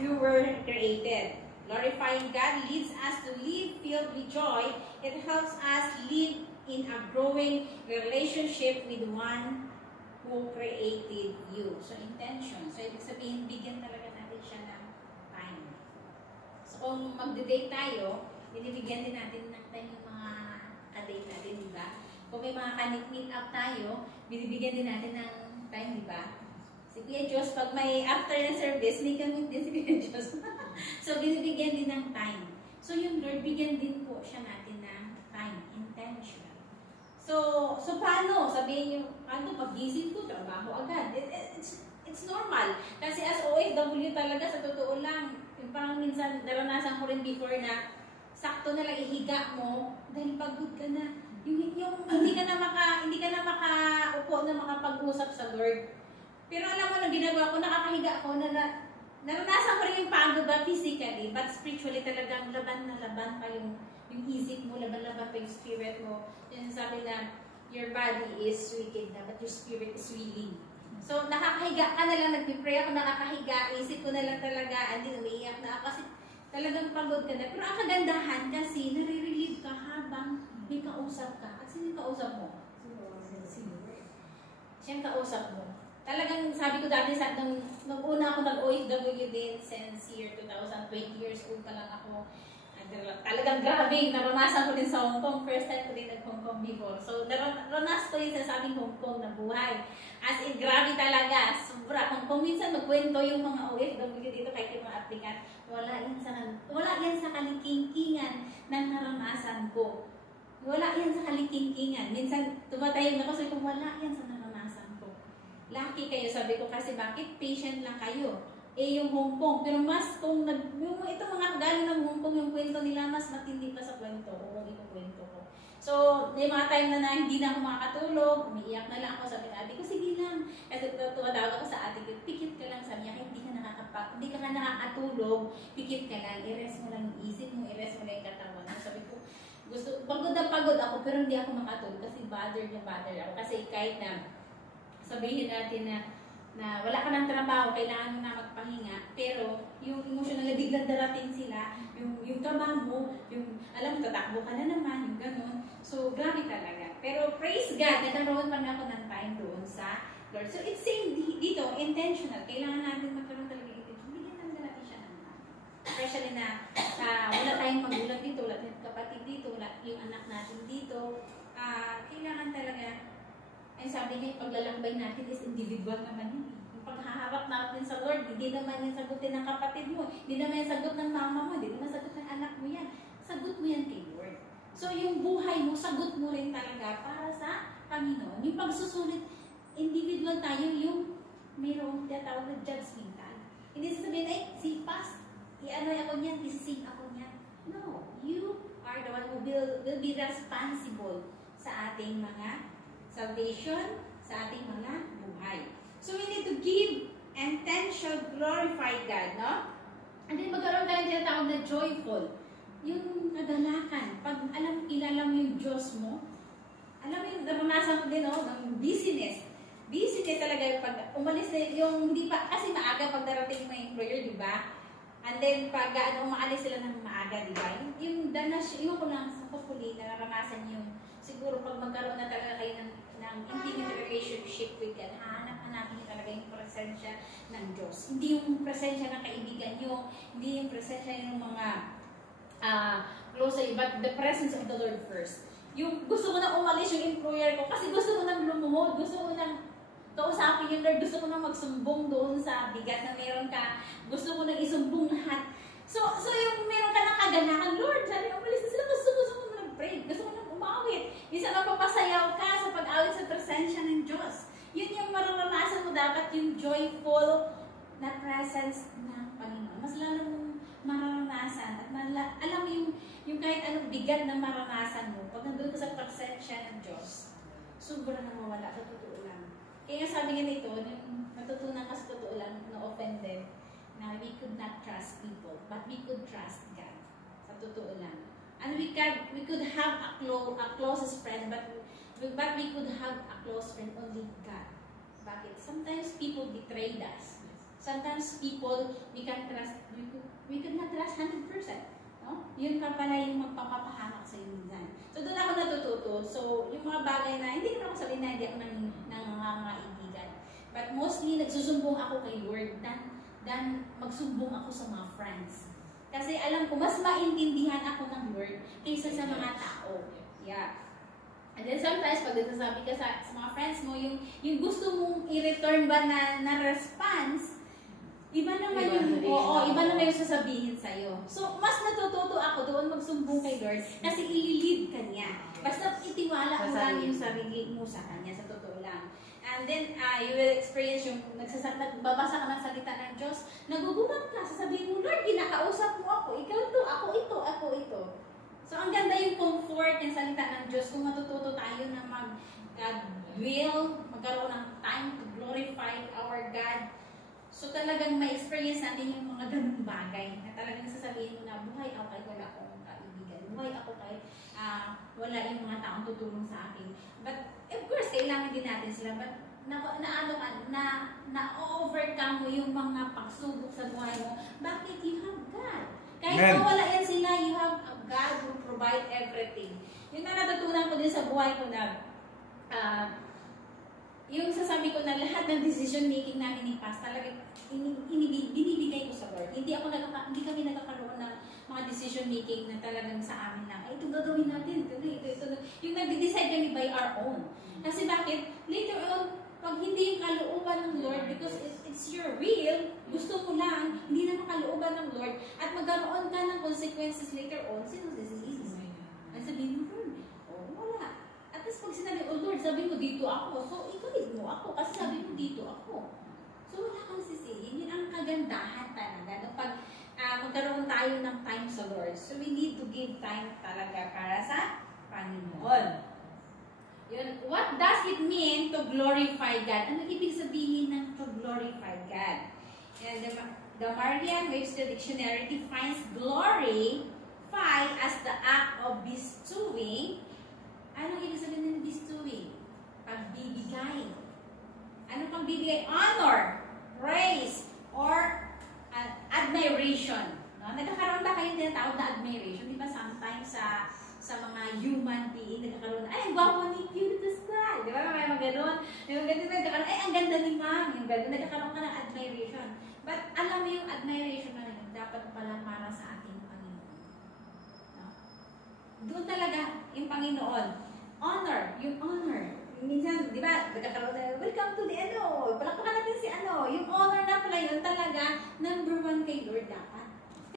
you were created. Glorifying God leads us to live filled with joy. It helps us live in a growing relationship with one who created you. So, intention. So, ibig sabihin, bigyan talaga natin siya ng time. So, kung magde-date tayo, binibigyan din natin ng time yung mga ka-date natin, di ba? Kung may mga ka-meet up tayo, binibigyan din natin ng time, di ba? Si Kuya Diyos, pag may after na service, may gamit din si Kuya Diyos. So, binibigyan din ng time. So, yung Lord, bigyan din po siya natin ng time, intention. So paano? Sabihin nyo, paano pag-gising ko, trabaho agad. It's normal. Kasi as OFW talaga, sa totoo lang, yung parang minsan, naranasan ko rin before na, sakto na lang ihiga mo, dahil pagod ka na. Yung hindi ka na makaupo na makapag-usap sa Lord. Pero alam mo, na ginagawa ko, nakakahiga ko, naranasan ko rin yung pagod ba physically, but spiritually talagang laban na laban pa yung isip mo, laban-laban pa yung spirit mo. Yung sabi na, your body is wicked na, but your spirit is willing. So, nakakahiga ka na lang, nagpipray ako, nakakahiga, isip ko na lang talaga, hindi umiiyak na ako, kasi talagang pagod ka na. Pero ang kagandahan kasi, nare-relieve ka habang may kausap ka. At sino yung kausap mo? Siya yung kausap mo. Talagang sabi ko dati, nung una ako nag-OFW din since year 2000, 20 years old pa lang ako. Talagang grabe, naranasan ko din sa Hong Kong. First time ko din nag-Hong Kong before. So, naranas ko yung sasabing Hong Kong na buhay. As in, grabe talaga. Sobra. Kung minsan magkwento yung mga OFW dito, kahit yung mga applicant, wala yan sa kalikingkingan ng naranasan ko. Wala yan sa kalikingkingan. Minsan, tumatayog na ko, sabi ko, wala yan sa naranasan ko. Lucky kayo, sabi ko, kasi bakit patient lang kayo? Yung Hong Kong. Pero mas, ito mga galing ng Hong Kong, yung kwento nila, mas matindi pa sa kwento ko, kung yung kwento ko. So, may mga time na hindi na ako makakatulog, umiiyak na lang ako, sabi na, ko, sige lang. Kasi tumatawag ako sa ate ko, pikit ka lang, sabi niya, hindi ka nakakatulog, pikit ka lang, i-rest mo lang yung isip mo, i-rest mo lang yung katawan mo. Sabi ko, pagod na pagod ako, pero hindi ako makatulog, kasi bother ako. Kasi kahit na, sabihin natin na wala ka ng trabaho, kailangan mo na magpahinga, pero yung emotional na biglang darating sila, yung kaba mo, yung alam mo, tatakbo ka na naman, yung ganun. So, grabe talaga. Pero praise God, nagkaroon pa na ako ng time doon sa Lord. So, it's same dito, intentional. Kailangan natin magkaroon talaga ng intention. Bigyan talaga natin siya ng time. Especially na wala tayong magulang dito, wala tayong kapatid dito, wala yung anak natin dito. Kailangan talaga. And sabi niya, yung paglalakbay natin is individual naman yun. Yung paghaharap natin sa Lord, hindi naman yung sagutin ng kapatid mo, hindi naman yung sagot ng mama mo, hindi naman sagot ng anak mo yan. Sagot mo yan kay Lord. So yung buhay mo, sagot mo rin talaga para sa Panginoon. Yung pagsusulit, individual tayo, yung mayroong tinatawag na judgmental. Hindi sasabihin, ay, si Pas, i-ano ako niyan, isising ako niyan. No, you are the one who will be responsible sa ating mga salvation, sa ating mga buhay. So, we need to give intention, glorify God, no? And then, magkaroon tayo tinatawag na joyful. Yung kagalakan. Pag kilala mo yung Diyos mo, alam mo yung naranasan ko din, no? Ng busyness. Busyness talaga, pag umalis na yung, hindi pa, kasi maaga pag darating mo yung employer, di ba? And then, pag umaalis sila ng maaga, di ba? Yung danas, yung ko lang sa hopefully, naranasan yung, siguro pag magkaroon na talaga kayo ng intimate relationship with God, hanapin niyo talaga yung presensya ng Diyos. Hindi yung presensya ng kaibigan niyo, hindi yung presensya ng mga close, but the presence of the Lord first. Yung gusto ko na umalis yung employer ko, kasi gusto ko nang lumuhod, gusto ko nang kausapin yung Lord, gusto ko nang magsumbong doon sa bigat na meron ka, gusto ko nang isumbong lahat. So yung meron ka ng kaganahan, Lord, sabi, umalis na sila, gusto ko nag-pray, gusto ko nang umawit. Isa mapapasayaw ka sa pag-awit sa presensya ng Diyos. Yun yung mararanasan mo dapat, yung joyful na presence ng Panginoon. Mas lalo mong mararanasan at alam mo yung kahit anong bigat na maranasan mo, pag nandun ka sa presensya ng Diyos, sobrang namawala sa totoo lang. Kaya sabi nga nito, natutunan ka sa totoo lang, na-offended, na we could not trust people, but we could trust God. Sa totoo lang. And we could have a closest friend, but we could have a close friend only God. Bakit? Sometimes people betrayed us. Sometimes people, we can trust, we could not trust 100%. No? Yun pa pala yung magpapapahamak sa iyo minsan. So doon ako natututo. So yung mga bagay na, hindi naman ako sabihin na hindi ako nangangaibigan. But mostly, nagsusumbong ako kay Lord than magsumbong ako sa mga friends. Kasi alam ko, mas maintindihan ako ng Lord kaysa sa mga tao. Yeah. And then sometimes, pag nagsasabi ka sa mga friends mo, yung gusto mong i-return ba na response, iba naman iba naman yung sasabihin sa'yo. So, mas natututo ako doon magsumbong kay Lord kasi ililid ka niya. Basta itiwala mo lang yung sarili mo sa Kanya, sa totoo lang. And then, you will experience yung nagbabasa ka ng salita ng Diyos, nagugulat ka, sasabihin mo, Lord, kinakausap mo ako, ikaw to, ako ito. So, ang ganda yung comfort ng salita ng Diyos kung matututo tayo na magkaroon ng time to glorify our God. So, talagang may experience natin yung mga ganung bagay na talagang sasabihin mo na buhay ako kahit wala akong kaibigan. Buhay ako kahit wala yung mga taong tutulong sa akin. But, of course, kailangan din natin sila. But, na-overcome mo yung mga pagsubok sa buhay mo. Bakit? You have God. Kahit wala yan sila, you have a God who provide everything. Yung natutunan ko din sa buhay ko na yung sasabi ko na lahat ng decision making namin ni Paz talaga binibigay ko sa Lord. Hindi kami nagkakaroon ng mga decision making na talagang sa amin lang. Ay, ito gagawin natin. Ito. Yung nag-decide kami by our own. Kasi bakit? Later on, pag hindi yung kalooban ng Lord, because it's your will, gusto mo lang, hindi na kalooban ng Lord, at magkaroon ka ng consequences later on, sino sisisihin? Ang sabihin mo, Lord, wala. At least pag sinabi, Lord, sabi mo dito ako, so ikalit mo ako, kasi sabi mo dito ako. So wala kang sisihin. Yun ang kagandahan talaga. No? Pag magkaroon tayo ng time sa Lord, so we need to give time talaga para sa Panginoon. Yun, what does it mean to glorify God? Ano ibig sabihin ng to glorify God? And the Merriam-Webster Dictionary defines glorify as the act of bestowing. Anong ibig sabihin ng bestowing? Pagbibigay. Ano pagbibigay? Honor, praise, or admiration. No? Nagkakaroon ba kayong tinatawag na admiration? Di ba sometimes sa mga human being, nagkakaroon na, ay, ang gwapo ni Curious Guy. Di ba? May mga ganun. Yung ganun, nagkakaroon, ay, ang ganda ni Ma'am. Yung ganun, nagkakaroon ka ng admiration. But, alam mo yung admiration na yun, dapat pala para sa ating Panginoon. No? Doon talaga, yung Panginoon. Honor, yung honor. Minsan, di ba, nagkakaroon na, welcome to the palakpakan natin si yung honor na pala yun talaga, number one kay Lord dapat.